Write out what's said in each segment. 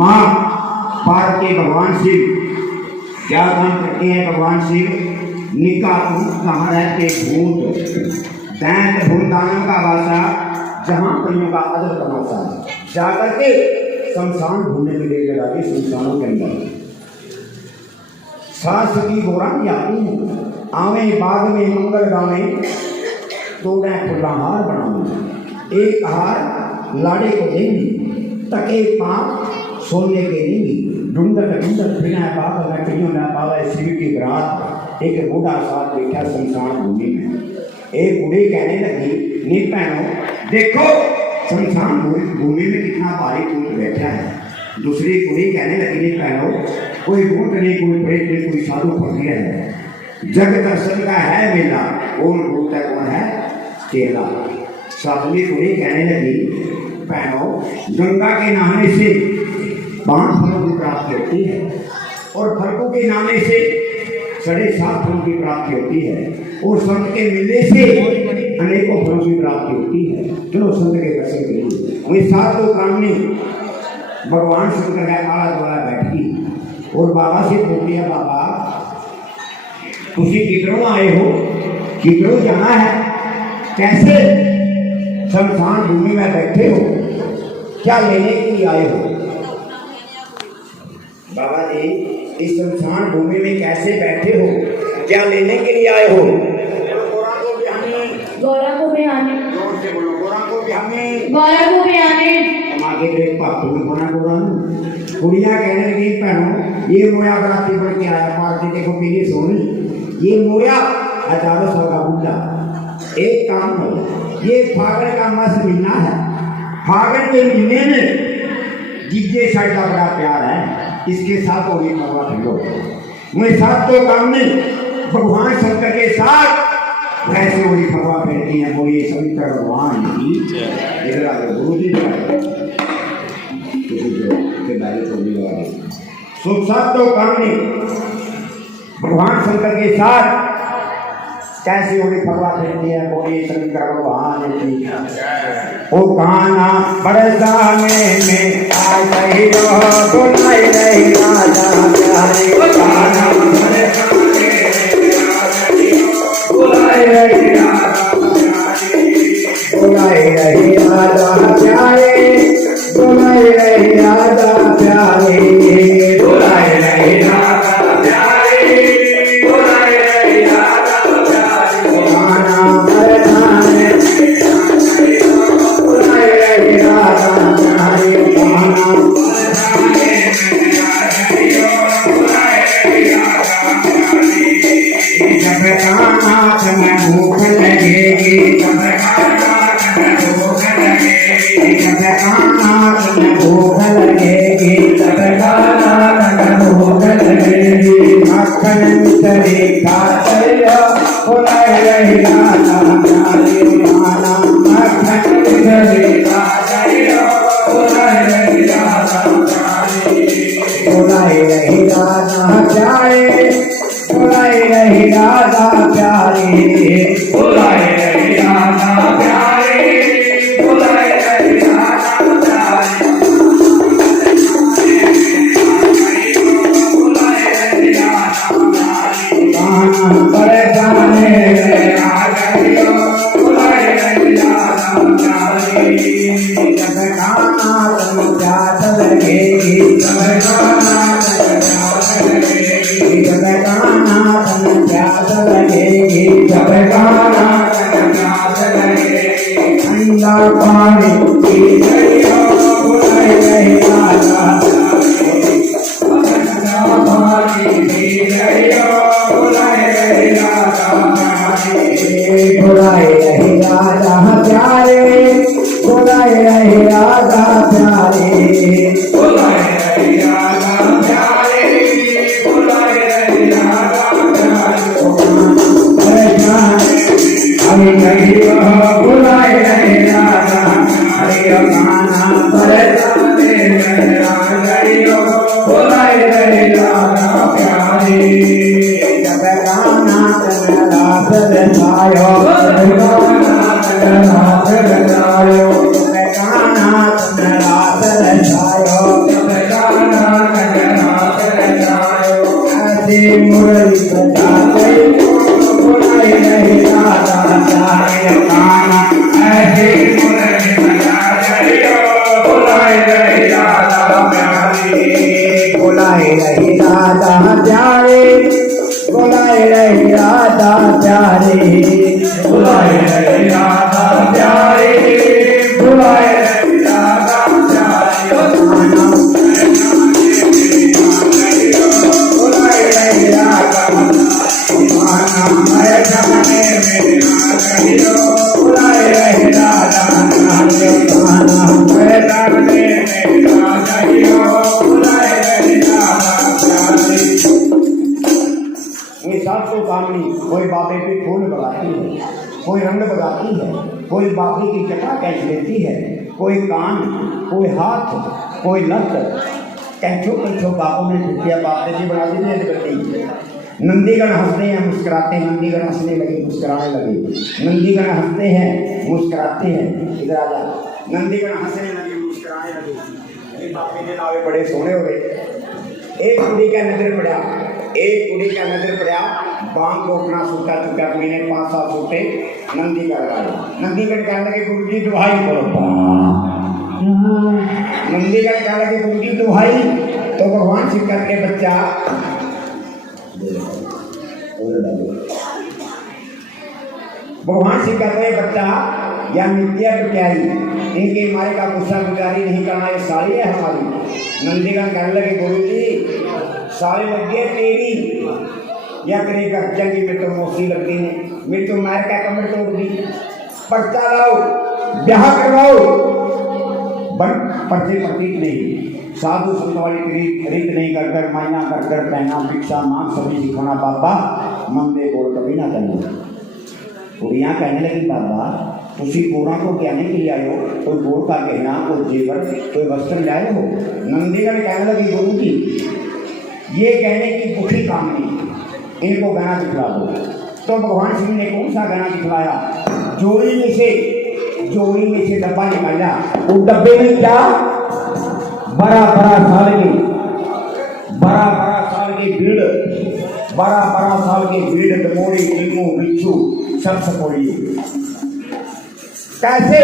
माँ पार्वती भगवान शिव क्या काम करते हैं? भगवान शिव निका कहाँ रहते भूत दैत भूतानों का वासा जहाँ परियों का अदर तमाशा जाकर के शमशान घूमने के लिए लगा के शमशानों के अंदर सास की गोरानी आती है आवे बाग में मंगल गावे तोड़े फुल्लाहार बनावे एक हार लाड़े को देंगी तके पाप सोने के नहीं ढूंढत ढूंढत बिना पाप लकड़ियों न पावे शिव की बरात एक बूढ़ा साथ बैठा शमशान भूमि में एक बूढ़ी कहने लगी नी बहनों देखो शमशान भूमि में कितना भारी भूत बैठा है। दूसरी बूढ़ी कहने लगी नी बहनों कोई भूत नहीं कोई प्रेत नहीं कोई साधु फकीर है जग दर्शन का है मेला कौन भूत है कौन है चेला। सातवीं बूढ़ी कहने लगी बहनों गंगा के नहाने से 5 फलों की प्राप्ति होती है और फर्कों के नहाने से 7.5 फलों की प्राप्ति होती है और संत के मिलने से अनेकों फलों की प्राप्ति होती है। चलो संत के दर्शन करिए। वही 7 तो कामनी भगवान शंकर का काला द्वारा बैठी और बाबा से बोलती है बाबा तुसी किधरों आए हो किधरों जाना है कैसे शमशान भूमि में बैठे हो क्या लेने के लिए आए हो? बाबा जी इस शमशान भूमि में कैसे बैठे हो क्या लेने के लिए आए हो? गौरा को भी आने जोर से बोलो गौरा को भी आने आगे देख पापू गोरा गोरा कुड़िया कहने लगी बहनों ये मोया बराती बढ़ के आया पार्टी देखो मेरी सोनी ये मोया 1000 का बुढ़ा एक काम करो ये फागण का मस्त महीना है फागण के महीने में जीजे साइड का बड़ा प्यार है इसके साथ होली भगवा ठंडो मेरे साथ तो काम नहीं भगवान शंकर के साथ वैसे होली भगवा फेरती है बोलिए सभी भगवान की इधर आगे गुरु जी सुख साथ तो काम नहीं भगवान शंकर के साथ कैसी होली भगवा फेरती है बोलिए शंकर भगवान की ओ गाना बरसाने में आ गई बुलाई रही राजा प्यारे गाना बरसाने में आ गई बुलाई रही राजा भूख लगेगी जब खाना भूख लगेगी जब खाना भूख लगेगी जब खाना भूख लगेगी मक्खन मिश्री खाते बुलाए रही राजा प्यारी माना मक्खन मिश्री खाते बुलाए रही राजा प्यारी बुलाए रही राजा प्यारे बुलाए रही राजा प्यारे बुलाए रही राजा प्यारे बुलाए रही राजा प्यारे बुलाए रही राजा परेशानी आ गई बुलाए रही राजा प्यारे जब खाना तुम प्यास लगेगी जब खाना जब गाना तन प्यास लगेगी जब गाना तन प्यास लगेगी ठंडा पानी पी लियो बुलाए रही राजा ठंडा पानी पी लियो बुलाए रही राजा बुलाए रही राजा प्यारे बुलाए रही राजा प्यारे बुलाए रही राजा प्यारे अभी नहीं बुलाए रहे राजा हरि गाना परेशानी बुलाए रहे राजा प्यारे जब गाना रात बजायो गाना रात बजायो गाना रात बजायो गाना रात बजायो ऐसे मुरली बजाते बुलाए रहे राजा प्यारे गाना ऐसे मुरली बजाते बुलाए रहे राजा प्यारे बुलाए रहे राजा प्यारे बुलाए रहे राजा प्यारे बुलाए रहे राजा प्यारे बुलाए रहे राजा प्यारे बुलाए रहे राजा बुलाए रहे राजा कामनी कोई बाबे पे फूल लगाती है कोई रंग लगाती है कोई बाबी की चटा कैच लेती है कोई कान कोई हाथ कोई लत कैचो कैचो बाबू ने छुट्टियाँ बाप जी बना दी गड्डी नंदीगण हंसते हैं मुस्कुराते हैं नंदीगण हंसने लगे मुस्कुराने लगे नंदीगण हंसते हैं मुस्कुराते हैं इधर आ जा नंदीगण हंसने लगे मुस्कुराने लगे बापे के नावे बड़े सोने हो गए एक कुड़ी का नजर पड़ा बांग गोपना सूखा चुका कुड़ी ने 5 साल सूटे नंदीगढ़ लगाए नंदीगढ़ कहने लगे गुरु जी दुहाई करो नंदीगढ़ कहने लगे गुरु जी दुहाई तो भगवान शिव के बच्चा भगवान शिव कहते हैं बच्चा या नित्या प्यारी इनके मारे का गुस्सा गुजारी नहीं करना ये साड़ी है हमारी नंदीगण कहने लगे गुरु जी साड़ी लग गई तेरी या करेगा जंगी में तो मौसी लगती है मेरी तो मार का कमर तोड़ दी पर्चा लाओ ब्याह करवाओ पर्चे प्रतीक नहीं साधु संत वाली रीत नहीं कर कर मायना कर कर पहना भिक्षा मांग सभी सिखाना बाबा मन दे बोल कभी ना करना कुड़ियाँ कहने लगी बाबा उसी पूरा को कहने के लिए आए हो कोई गोर का गहना कोई जेवर कोई वस्त्र लाए हो नंदीगढ़ कहने लगी गुरु जी ये कहने की भूखी कामनी इनको गाना दिखला दो तो भगवान शिव ने कौन सा गाना दिखलाया जोड़ी में से डब्बा निकाला उस डब्बे में क्या बड़ा साल के भीड़ दमोड़ी नीमू बिच्छू सब सपोड़ी कैसे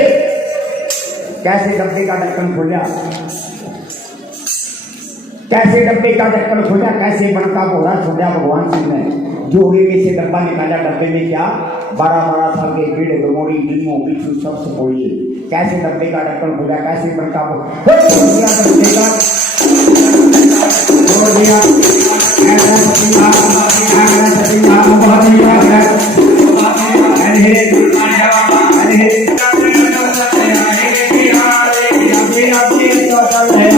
डब्बे का ढक्कन खोला कैसे बनका घोड़ा छोड़ा भगवान शिव ने जोड़ी में से डब्बा निकाला डब्बे में क्या 12 साल के भीड़ दमोड़ी नीमू बिच्छू सब सपोड़ी कैसे डब्बे का ढक्कन खोला कैसे बनका हरे हरे राधे राधे तो चल है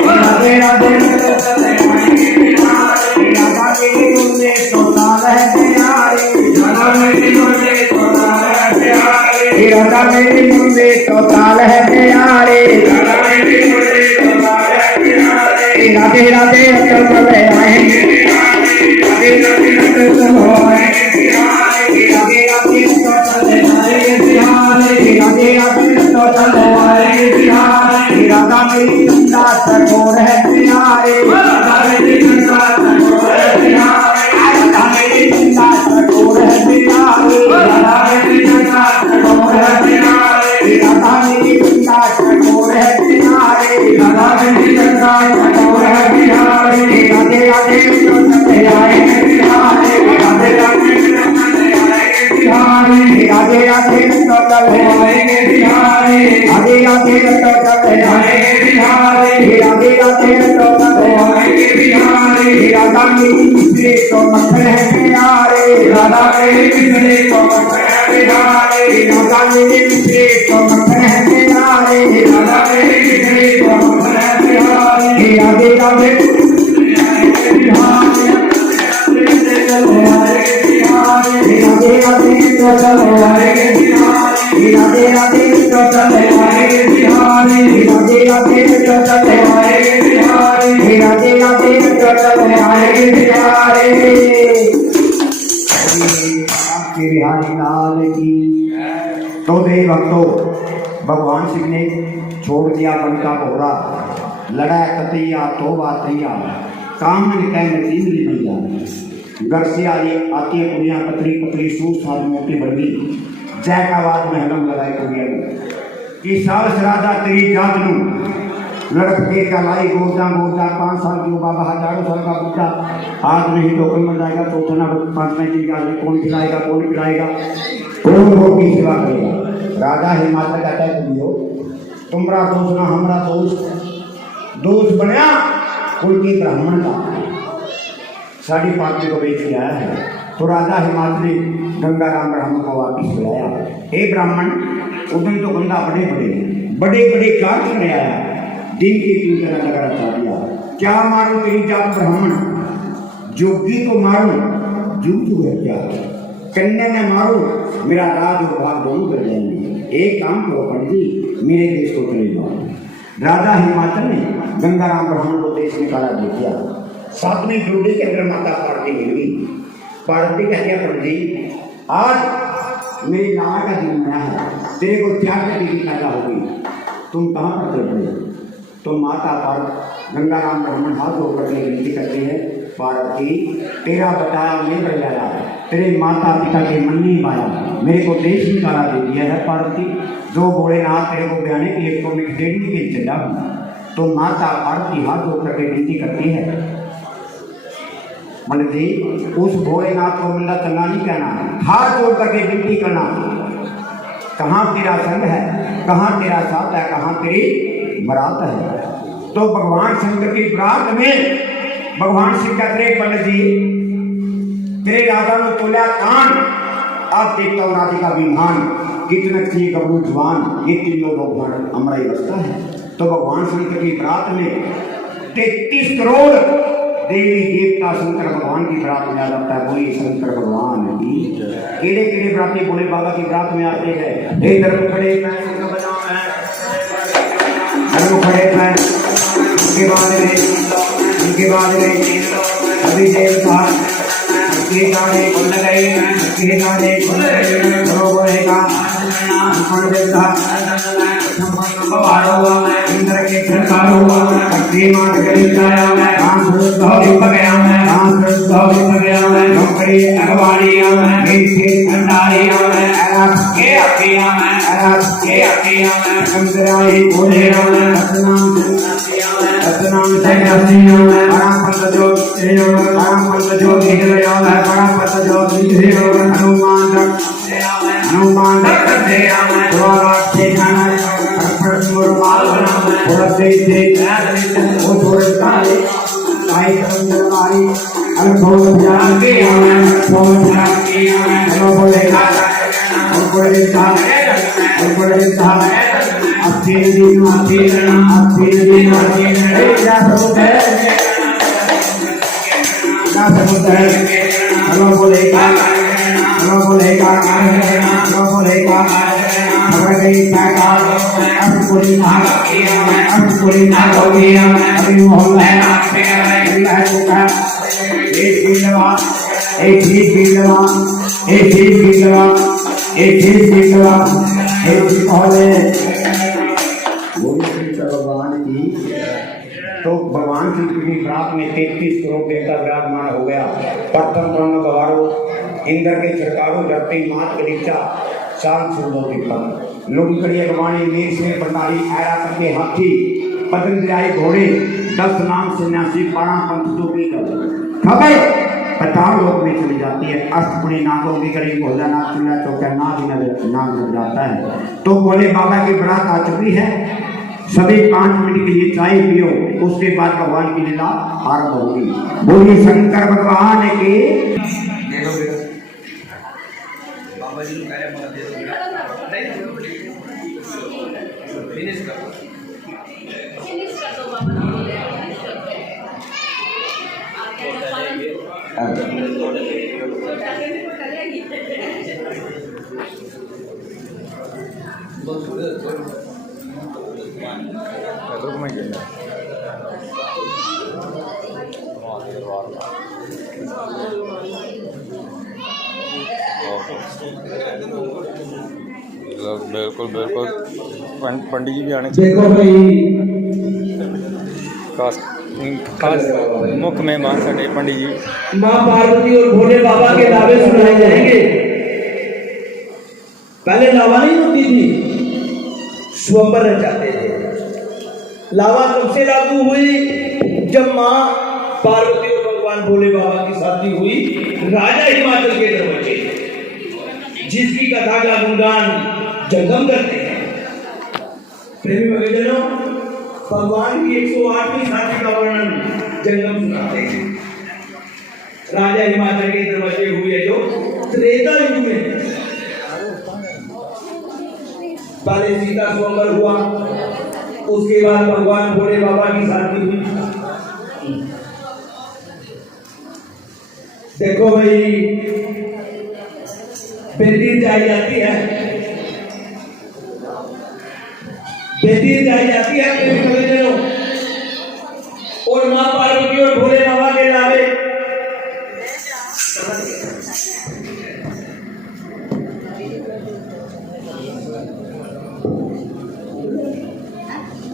राधे राधे राधा मेरी मुझे तो ताल है प्यारे राधा मेरी मुझे तो ताल है प्यारे राधा मेरी मुझे तो ताल है प्यारे राधा मेरी मुझे तो ताल है प्यारे राधे राधे तो चल है राधे राधे तो चल है राधे राधे तो चल है राधे राधे तो चल है राधा मेरी चंदा सकोर है प्यारे राधा मेरी चंदा सकोर है प्यारे राधा मेरी चंदा सकोर है प्यारे राधा मेरी चंदा सकोर है प्यारे राधा मेरी चंदा सकोर है प्यारे राधा मेरी चंदा सकोर है प्यारे राधे राधे तो चले आए प्यारे राधे राधे राधे राधे तो चले आएंगे बिहारी राधे राधे तो चले आएंगे बिहारी राधे राधे तो चले आएंगे बिहारी राधा मेरी मिश्री तो मक्खन है प्यारे राधा मेरी मिश्री तो मक्खन है प्यारे राधा मेरी मिश्री तो मक्खन है प्यारे राधा मेरी मिश्री तो मक्खन है प्यारे राधे राधे राधे राधे तो चले आएंगे बिहारी राधे राधे तो चले आएंगे बिहारी राधे राधे तो चले आएंगे बिहारी राधे राधे तो चले आएंगे बिहारी आपके बिहारी लाल की। तो देव भक्तों भगवान शिव ने छोड़ दिया बन का घोड़ा लड़ा कतिया तो बातिया काम में नसीब नहीं बन जाए घर से आई आती है कुड़ियाँ पतली पतली सूट साल मोटी बड़ी जय का आवाज में हलम लगाए कुड़िया कि साल राजा तेरी जात नू लड़के का लाई गोदा गोदा 5 साल की बाबा हजारों साल का बूढ़ा आज नहीं तो कल मर जाएगा तो उतना 5 की कौन खिलाएगा कौन पिलाएगा कौन की सेवा करेगा। राजा हिमाचल कहता है कुड़ियो तुम्हारा दोस्त ना हमारा दोस्त बनया कुल की ब्राह्मण का साड़ी पार्टी को बेच के आया है। तो राजा हिमाचली गंगाराम ब्राह्मण को वापिस बुलाया। हे ब्राह्मण उधर तो गंगा बड़े बड़े कार्य कर आया दिन की 3 तरह लगा रखा दिया क्या मारू तेरी जात ब्राह्मण जोगी को मारू जूझू है क्या कन्या ने मारू मेरा राज और भाग दोनों कर जाएंगे। एक काम करो पंडित जी मेरे देश को चले जाओ। राजा हिमाचल ने गंगाराम ब्राह्मण को देश निकाला दे दिया। 7वीं जोड़ी के अंदर माता पार्वती मिल गई। पार्वती कहती है पंडित जी आज मेरी नाना का जन्म आया है तेरे को 4 बेटी पैदा होगी तुम कहाँ पर चल रहे हो। तो माता पार्वती गंगाराम ब्राह्मण हाथ होकर के विनती करते हैं पार्वती तेरा बताया मैं कर लाया तेरे माता पिता के मन नहीं पाया मेरे को देश निकाला दे दिया है पार्वती जो भोलेनाथ तेरे को बयाने के लिए तो मैं देवी के चला हूँ। तो माता पार्वती हाथ होकर के विनती करती है मतलब जी उस भोलेनाथ को मिलना चलना नहीं कहना हाथ जोड़ करके विनती करना कहाँ तेरा संग है कहाँ तेरा साथ है कहाँ तेरी बरात है। तो भगवान शंकर की बरात में भगवान शिव कहते हैं पंडित जी तेरे राजा ने तोला कान अब देखता हूँ राधिका विमान कितने थी गबरू जवान ये तीनों लोग हमारा ही बसता है। तो भगवान शंकर की बरात में 33 करोड़ देवी देवता शंकर भगवान की बरात में आ जाता है। बोलिए शंकर भगवान की केड़े केड़े बराती बोले बाबा की बरात में आते हैं। धर्म खड़े उनके बाद में अभी देवता के गाने खुल गए के गाने खुल गए बोलेगा देवता इंद्र के सरकारो श्रीमान करिताया राम सुधौरी भगया राम सुधौरी भगया नौकरी अगवाड़िया नीचे भंडारिया के अपिया संतराई बोलेगा सतनाम सैन्यासिया परम पद जो निकलया परम पद जो हनुमान करते द्वारा के खाना मुरमाल बना पुरते थे वो थोड़े सारे आई संजवारी भगवान की तो भगवान की पूरी रात में 33 करोड़ देवता विराजमान हो गया। प्रथम ब्रह्म गवारो इंद्र के छिड़कारो धरती मात गलीचा शांत सुनो दीपक लुकड़ी अगवानी मीर से प्रणाली ऐरा करके हाथी पतंग जाए घोड़े 10 नाम सन्यासी 12 पंथ जो भी खबर पताल लोक में चली जाती है। अष्टपुणी नागों की कड़ी भोलानाथ चूल्हा चौका नाग लग जाता है। तो बोले बाबा की बरात आ चुकी है, सभी 5 मिनट के लिए चाय पियो, उसके बाद भगवान की लीला आरंभ होगी। बोलिए शंकर भगवान की। बाबा जी बिल्कुल बिल्कुल पंडित जी भी आने देखो भाई खास मुख्य मेहमान साढ़े पंडित जी। माँ पार्वती और भोले बाबा के लावे सुनाए जाएंगे। पहले लावा नहीं होती थी, स्वयंवर रचाते थे। लावा कब से लागू हुई? जब माँ पार्वती और भगवान भोले बाबा की शादी हुई राजा हिमाचल के दरवाजे, जिसकी कथा का गुणगान जंगम करते हैं। प्रेमी भक्तजनों, भगवान की 108वीं शादी का वर्णन जंगम सुनाते हैं। राजा हिमाचल के दरवाजे हुए जो त्रेता युग में, पहले सीता स्वयंवर हुआ, उसके बाद भगवान भोले बाबा की शादी हुई। देखो भाई, बेटी जाई जाती है, बेटी जाई जाती है और माँ पार्वती और भोले बाबा के लावे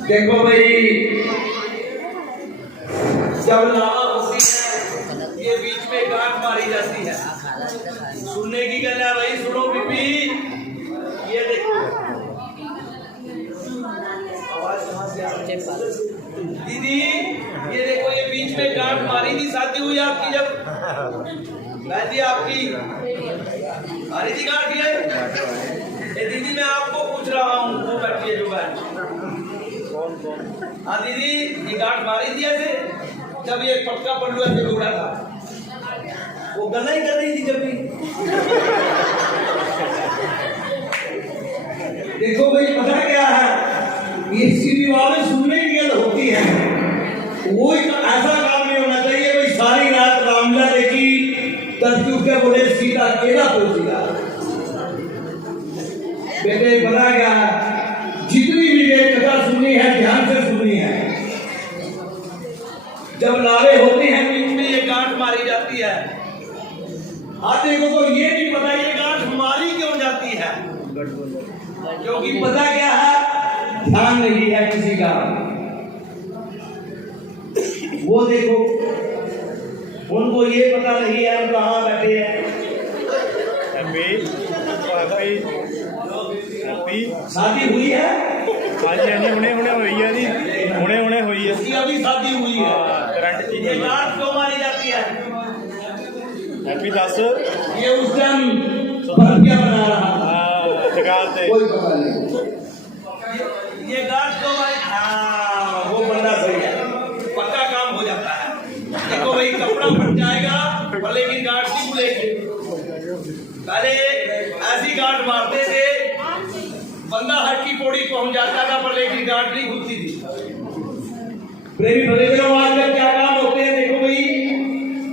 देखो भाई, जब लावा होती है ये बीच में गांठ मारी जाती है। सुनने की गल है भाई, सुनो बीबी, ये देखो दीदी, ये देखो ये बीच में गांठ मारी थी, शादी हुई आपकी जब मैं आपकी मारी थी गांठ। ये दीदी मैं आपको पूछ रहा हूँ, वो बैठी है जो हाँ दीदी, ये गांठ मारी थी ऐसे जब ये पटका पल्लू ऐसे दौड़ा था, वो गला ही कर रही थी जब भी। देखो भाई, पता क्या है, इसकी विवाह में सुनने की गल होती है, वो ऐसा काम नहीं होना चाहिए भाई सारी रात रामलीला देखी, तब उठ बोले सीता अकेला पहुंचेगा। बेटे पता क्या है, जितनी भी कथा सुनी है ध्यान से सुनी है। जब लावे होते हैं बीच में ये गांठ मारी जाती है। आते को तो ये नहीं पता ये गांठ मारी क्यों जाती है, क्योंकि पता क्या है, ध्यान नहीं है किसी का। वो देखो, उनको ये पता नहीं है हम कहाँ बैठे हैं। शादी हुई है, हुणे हुई है, इसकी अभी शादी हुई है। करंट ये गांठ क्यों मारी जाती है? हैप्पी 10 ये उस टाइम बर्फिया बना रहा था, जगाल से कोई पता नहीं। ये गांठ क्यों मारी? वो बंदा सही है, पक्का काम हो जाता है। देखो भाई, कपड़ा फट जाएगा गांठ मारते थे, बंदा हट की पौड़ी पहुंच जाता था, पर लेकिन गांठ नहीं खुलती थी। प्रेमी भलेजनों, आजकल क्या काम होते हैं, देखो भाई,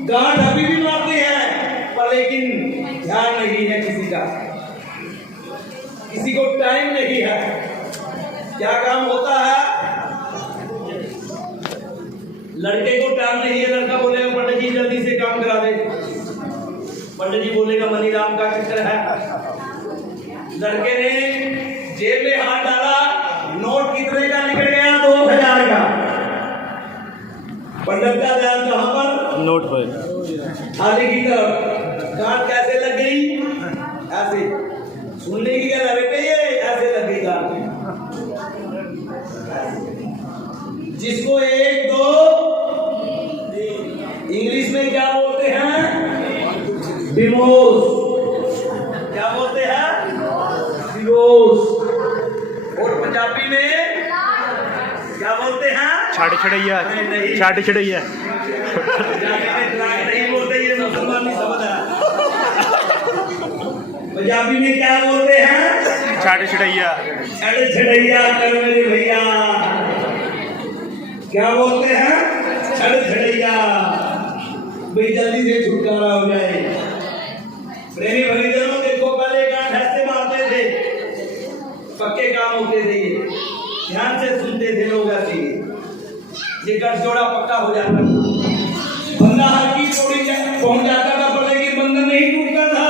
गांठ अभी भी मारते हैं, पर लेकिन ध्यान नहीं है किसी का, किसी को टाइम नहीं है। क्या काम होता है, लड़के को टाइम नहीं है, लड़का बोलेगा पंडित जी जल्दी से काम करा दे, पंडित जी बोलेगा मनी राम का चक्कर है। लड़के ने जेब में हाथ डाला, नोट कितने का निकल गया, 2000 का। पंडित का ध्यान कहां पर, नोट पर, थाली की तरफ। गांठ कैसे लग गई, ऐसे, सुनने की क्या बेटे, ये ऐसे लग गई गांठ। जिसको 1 2 इंग्लिश में क्या बोलते हैं, डिवोर्स, क्या बोलते हैं, डिवोर्स। और पंजाबी में क्या बोलते हैं, छाड़ छड़ैया, छाड़ छड़ैया। पंजाबी में तलाक नहीं बोलते, ये मुसलमानी शब्द है। पंजाबी में क्या बोलते हैं, छाड़ छड़ैया, छड़ छड़ैया कर मेरे भैया। क्या बोलते हैं, छड़ छड़ैया, भाई जल्दी से छुटकारा हो जाए। प्रेमी भलीजनों, देखो पहले गांठ ऐसे मारते थे, पक्के काम होते थे, ये ध्यान से सुनते थे लोग, ऐसे ये गठजोड़ा पक्का हो जाता था, बंदा हर की पौड़ी पहुंच जाता था, पर लेकिन बंधन नहीं टूटता था।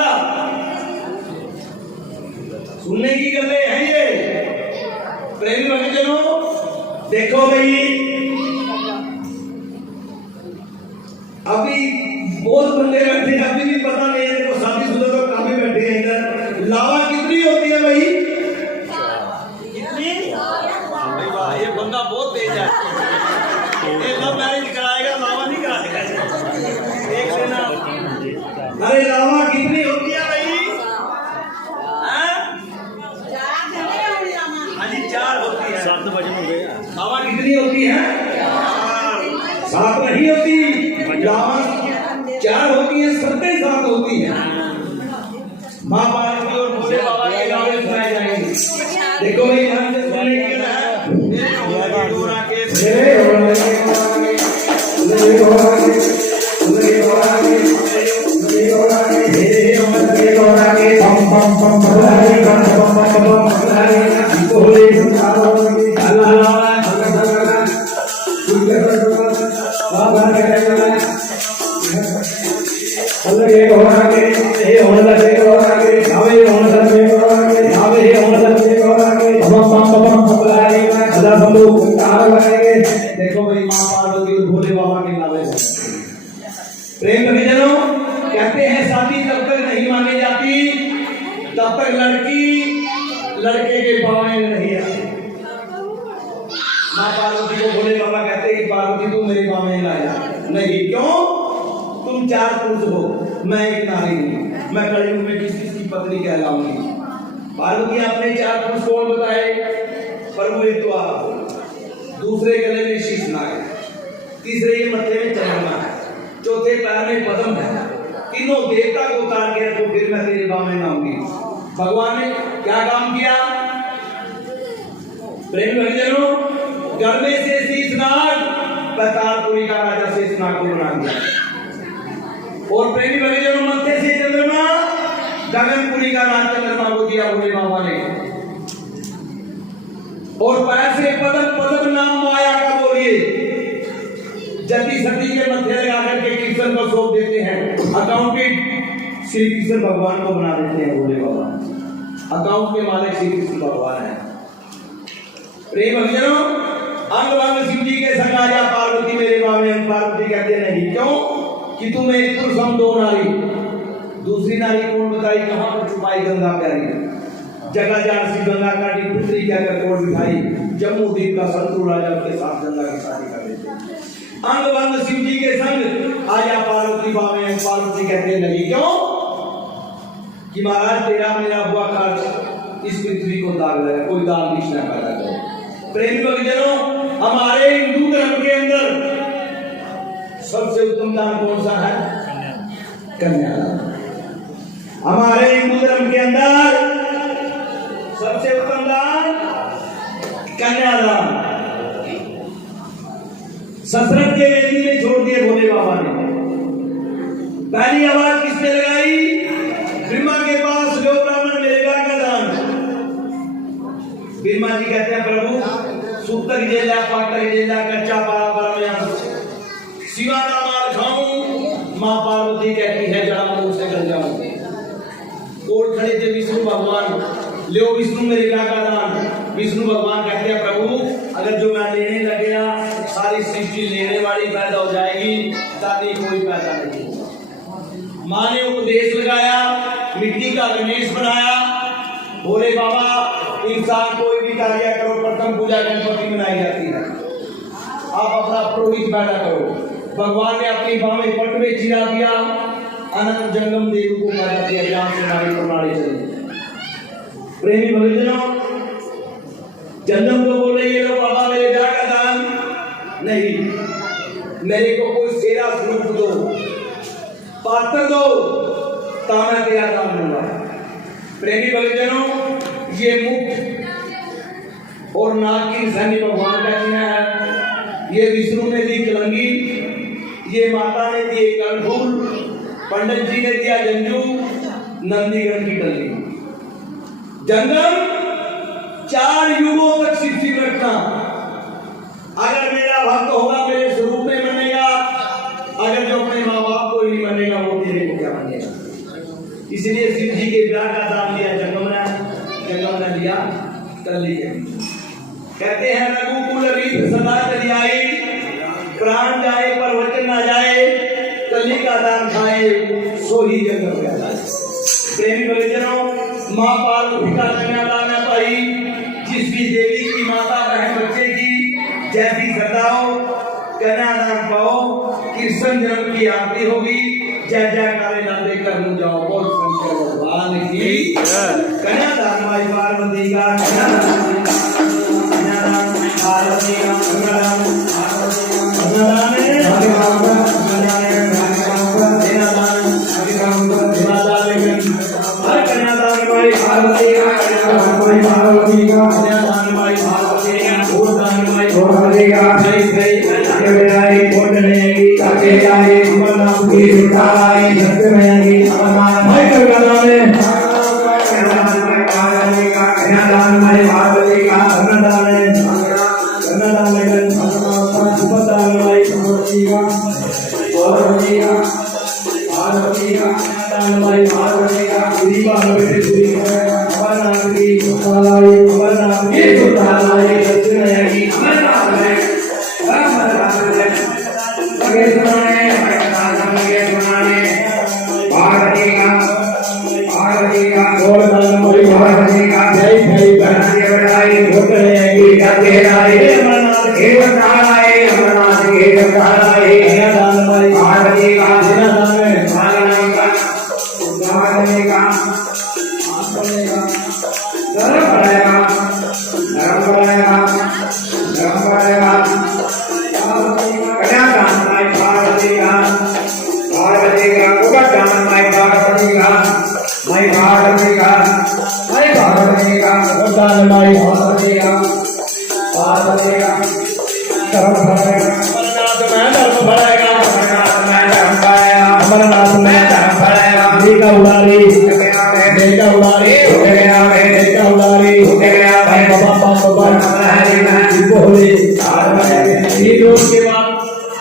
सुनने की गल्लें हैं ये। प्रेमी भलीजनों, देखो भाई, अभी बहुत बंदे बैठे हैं, अभी भी पता नहीं है, देखो शादीशुदा तो काफी बैठे हैं इधर। लावा कितनी होती है भाई, कितनी, भाई वाह, ये बंदा बहुत तेज है, ये लव मैरिज कराएगा, लावा नहीं कराएगा, देख लेना। अरे लावा कितनी होती है भाई, हाँ जी 4 होती है। 7 बजे हो गए। लावा कितनी होती है, 7 नहीं होती, लावा 4 होती है, 7 होती है। माँ पार्वती और भोले बाबा के नावे सुनाए जाएंगे। देखो भाई, ध्यान से सुनने की है। देखो भाई, माँ पार्वती और भोले बाबा के नावे। प्रेम भलीजनों, कहते हैं शादी तब तक नहीं मानी जाती तब तक लड़की लड़के के बावे में नहीं आती। माँ पार्वती को भोले बाबा कहते हैं कि पार्वती तू मेरे बावे में आया नहीं, क्यों, तुम 4 पुरुष हो, मैं एक नारी हूँ, मैं कलयुग में किस किस की पत्नी कहलाऊंगी। पार्वती आपने 4 पुरुष कौन बताए, प्रभु एक तो आप, दूसरे गले में शीशनाग है, तीसरे ये मत्थे में चंद्रमा है, चौथे पैर में पद्म है, तीनों देवता को उतार के रखो, फिर मैं तेरे बामे में आऊंगी। भगवान ने क्या काम किया, प्रेम भलीजनों, गर्मे से शीशनाग, पैतालपुरी का राजा शेषनाग को बना दिया। और प्रेमी भलीजनों, मत्थे से चंद्रमा, गगनपुरी का राज चंद्रमा को दिया भोले बाबा ने। और पैर से पदम, पदम नाम माया का बोलिए, जति सती के मध्य लगा करके कृष्ण को सौंप देते हैं, अकाउंटेंट श्री कृष्ण भगवान को बना देते हैं भोले बाबा, अकाउंट के मालिक श्री कृष्ण भगवान है। प्रेम भलीजनों, अंग भंग शिव जी के संग आजा पार्वती मेरे बामे। पार्वती कहते नहीं, क्यों, कि तुम एक पुरुष हम 2 नारी। दूसरी नारी कौन बताई, कहां पर छुपाई गंगा प्यारी, जगह जान सी गंगा काटी, पुत्री क्या कर कोट बिठाई, जम्मू द्वीप का संतु राजा के साथ गंगा की शादी कर देते। अंग भंग शिव जी के संग आजा पार्वती बामे। पार्वती कहते नहीं, क्यों, कि महाराज तेरा मेरा हुआ खर्च इस पृथ्वी को दाग लगा, कोई दान बीच न पैदा करे। प्रेमी भक्तजनों, हमारे हिंदू धर्म के अंदर सबसे उत्तम दान कौन सा है, कन्यादान। हमारे हिंदू धर्म के अंदर सबसे उत्तम दान कन्यादान। ससरत के वेदी में छोड़ दिए भोले बाबा ने। पहली आवाज किसने लगाई? ब्रह्मा के पास, लो ब्राह्मण मेरे गाय का दान। ब्रह्मा जी कहते हैं प्रभु सूतक जेला, पाटक जेला, कच्चा पारा परम शिवा का मार खाऊं। मां पार्वती कहती है जड़ा मुंह से गल जाऊं। और खड़े थे विष्णु भगवान, लो विष्णु मेरे गाय का दान। विष्णु भगवान कहते हैं प्रभु अगर जो मैं लेने लग गया सारी सृष्टि लेने वाली पैदा हो जाएगी, ताकि कोई पैदा नहीं। मां ने उपदेश लगाया, मिट्टी का गणेश बनाया। बोले बाबा इंसान कोई भी कार्य करो, प्रथम पूजा गणपति बनाई जाती है। आप अपना पुरोहित पैदा करो। भगवान ने अपनी बाहें पट में चिरा दिया, अनंत जंगम देव को पैदा किया, जहां से हमारी प्रणाली चली। प्रेमी भक्तजनों, जन्म तो बोले ये लो बाबा मेरे गाय का दान नहीं, मेरे को कोई सेरा स्वरूप दो, पात्र दो, ता मैं तेरा दान दूंगा। प्रेमी भक्तजनों, ये मुख और नाक की निशानी भगवान का चिन्ह है। ये विष्णु ने दी कलंगी, ये माता ने दी कर्णफूल, पंडित जी ने दिया जंजू, नंदीगढ़ की टल्ली। जंगम 4 युगों तक शिक्षित रखना। अगर मेरा भक्त होगा मेरे स्वरूप में बनेगा, अगर जो अपने माँ बाप को ही नहीं बनेगा वो तेरे को क्या बनेगा। इसलिए शिव जी के विवाह का दाम लिया जंगम ने लिया टल्ली के। कहते हैं रघुकुल रीत सदा चली आई, प्राण जाए पर वचन ना जाए, टल्ली का दान खाए सो ही जंगम का दान। प्रेमी भक्तजनों, मां पार्वती का कन्यादान है भाई। जिस भी देवी की माता बहन बच्चे की जैसी श्रद्धा हो, कन्यादान पाओ, कृष्ण जन्म की आरती होगी। जय जयकारे नाते कर जाओ, बोल शंकर भगवान की। कन्यादान माई पार्वती का, कन्यादान पार्वती का,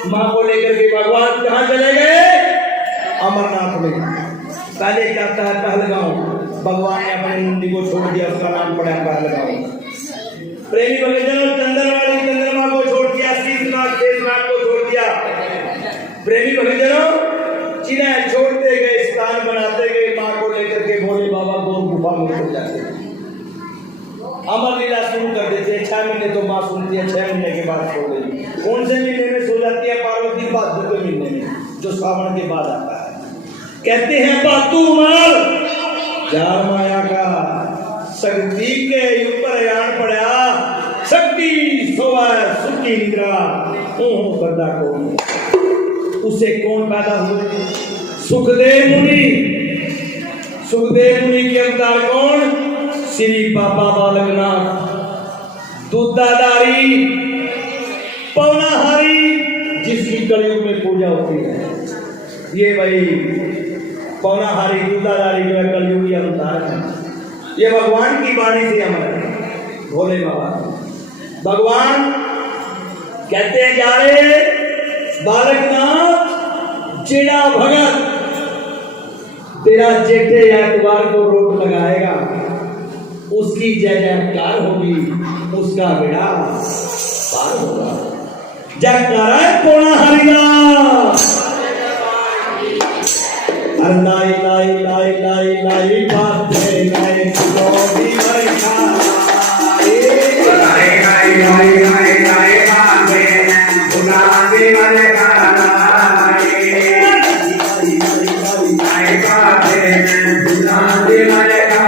मां को लेकर के भगवान कहां चले गए? अमरनाथ में। पहले क्या था? पहलगांव। भगवान ने अपने मुंडी को छोड़ दिया, उसका नाम पड़ा पहलगांव। प्रेमी भक्तजनों, चंद्रवाड़ी चंद्रमा को छोड़ दिया, शीतनाथ शेषनाथ को छोड़ दिया। प्रेमी भक्तजनों, जिन्हें छोड़ते गए, स्थान बनाते गए, मां को लेकर के भोले बाबा गोर गुफा में छुप जाते। अमर लीला शुरू कर देते। 6 महीने तो मां सुनती है, 6 महीने के बाद सो गई। कौन से महीने में सो जाती है पार्वती? भादु के महीने में, जो श्रावण के बाद आता है। कहते हैं पातू माल जार माया का, शक्ति के ऊपर यान पड़ा, शक्ति सोवा सुखी निद्रा, ओह बंदा कौन? उसे कौन पैदा हुए? सुखदेव मुनि। सुखदेव मुनि के अवतार कौन? श्री बाबा बालकनाथ दूधाधारी पवनाहारी जिसकी कलयुग में पूजा होती है। ये भाई पवनाहारी दूधाधारी जो है कलयुगी अवतार है। ये भगवान की वाणी से हमारे भोले बाबा भगवान कहते हैं जा रे बालकनाथ जेड़ा भगत तेरा जेठे एतवार को रोट लगाएगा उसकी जय जयकार होगी, उसका बेड़ा पार होगा। जयकारा पवनाहारी लाई लाई लाई लाई लाई बात है लाई कुलोदी वर्षा लाई लाई लाई लाई लाई बात है कुलोदी वर्षा लाई बात है कुलोदी वर्षा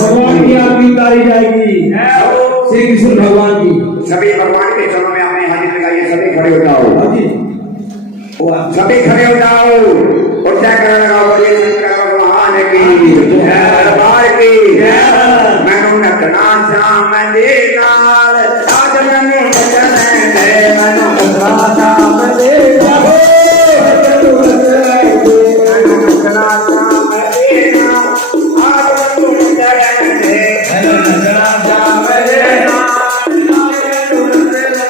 भगवान की आरती उतारी जाएगी श्री कृष्ण भगवान की। सभी भगवान के चरणों में अपने हाथ लगाइए, सभी खड़े हो जाओ, सभी खड़े हो जाओ और जय कर लगाओ, बोलिए शंकर भगवान की दरबार की। मैनू नचना श्याम दे नाल, आज मैनू नचना दे, मैनू नचना श्याम दे नाल, मैनू नचना श्याम दे नाल, आज मैनू नचना दे, मैनू नचना श्याम दे नाल, मैनू नचना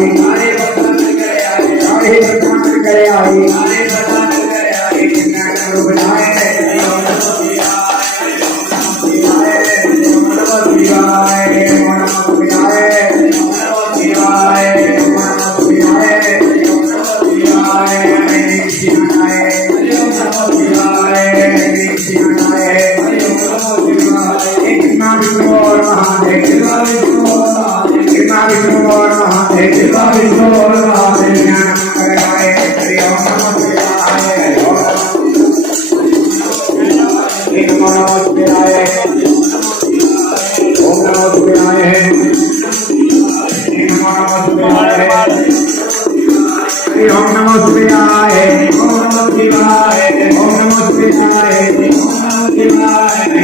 सारे बखान करे आए, सारे बखान करे आए, सारे बखान करे आए, कितना करो बनाए, ओम नमः शिवाय, ओम नमः शिवाय, ओम नमः शिवाय, ओम नमः शिवाय,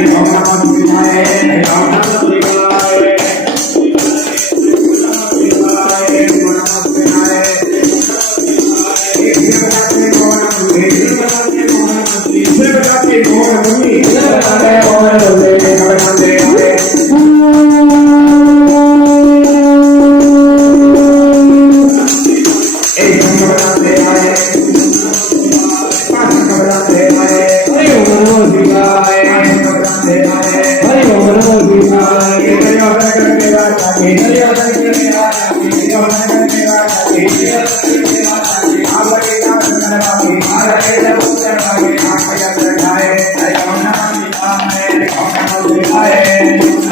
ओम नमः शिवाय, ओम नमः शिवाय, हरे शिवाय, ओम नमः शिवाय, हरे शिवाय, ओम नमः शिवाय। एक विष्णु और महादेव, विष्णु और महादेव, विष्णु और महादेव, विष्णु और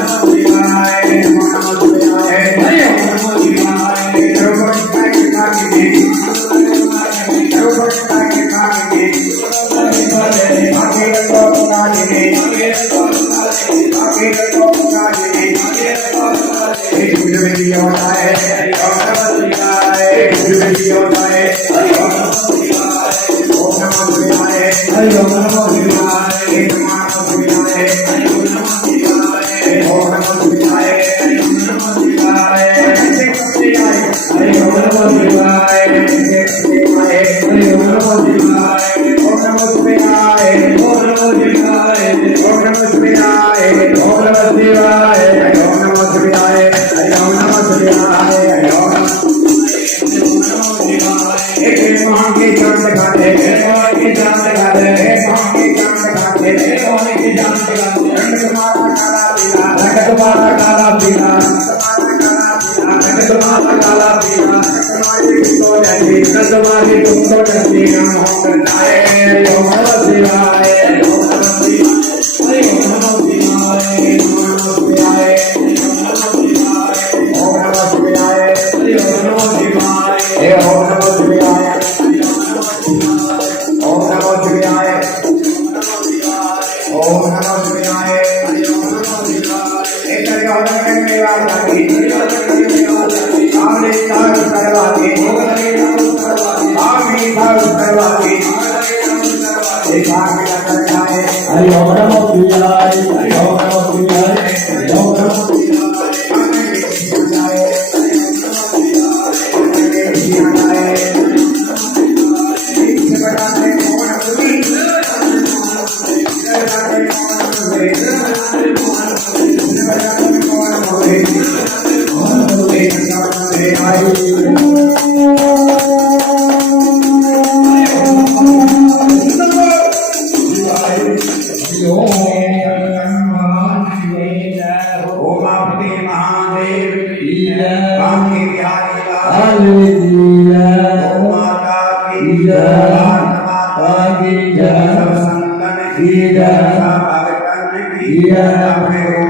महादेव, ज्ञान करवाए, हरि ओम नमः शिवाय, ओम नमः शिवाय, ओम नमः शिवाय, ओम नमः शिवाय, ओम नमः शिवाय, ओम नमः शिवाय, ओम नमः शिवाय, ओम नमः शिवाय, ओम नमः शिवाय,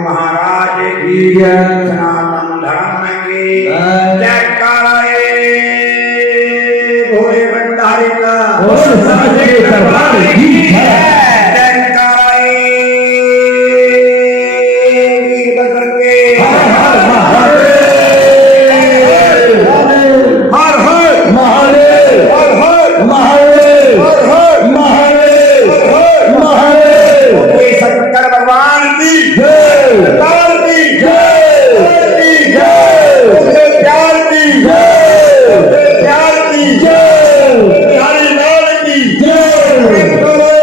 महाराज की सनातन धर्म की जयकारा भोले भंडारी का प्यार की जय, हरि लाल की जय।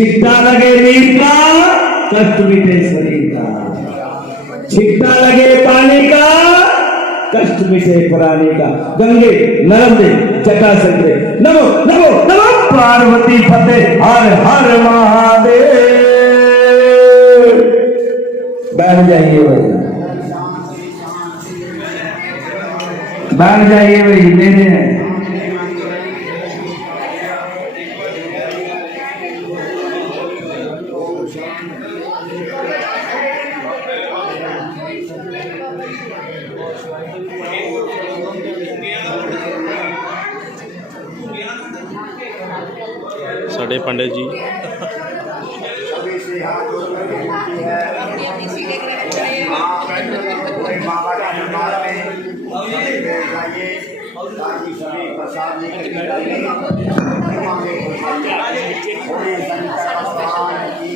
छिट्टा लगे नीर का कष्ट मिटे शरीर का, छिट्टा लगे पानी का कष्ट मिटे प्राणी का। गंगे नर्मदे जटा संगे नमो नमो नमो पार्वती फतेह हर हर महादेव। बैठ जाइए भाई, बैठ जाइए भाई, मेरे हैं। साढ़े पंडित जी सभी से हाथ जोड़कर विनती है, पूरे बाबा के दरबार में सभी बैठ जाइए ताकि सभी प्रसाद लेकर जाइए। पूरे शंकर भगवान की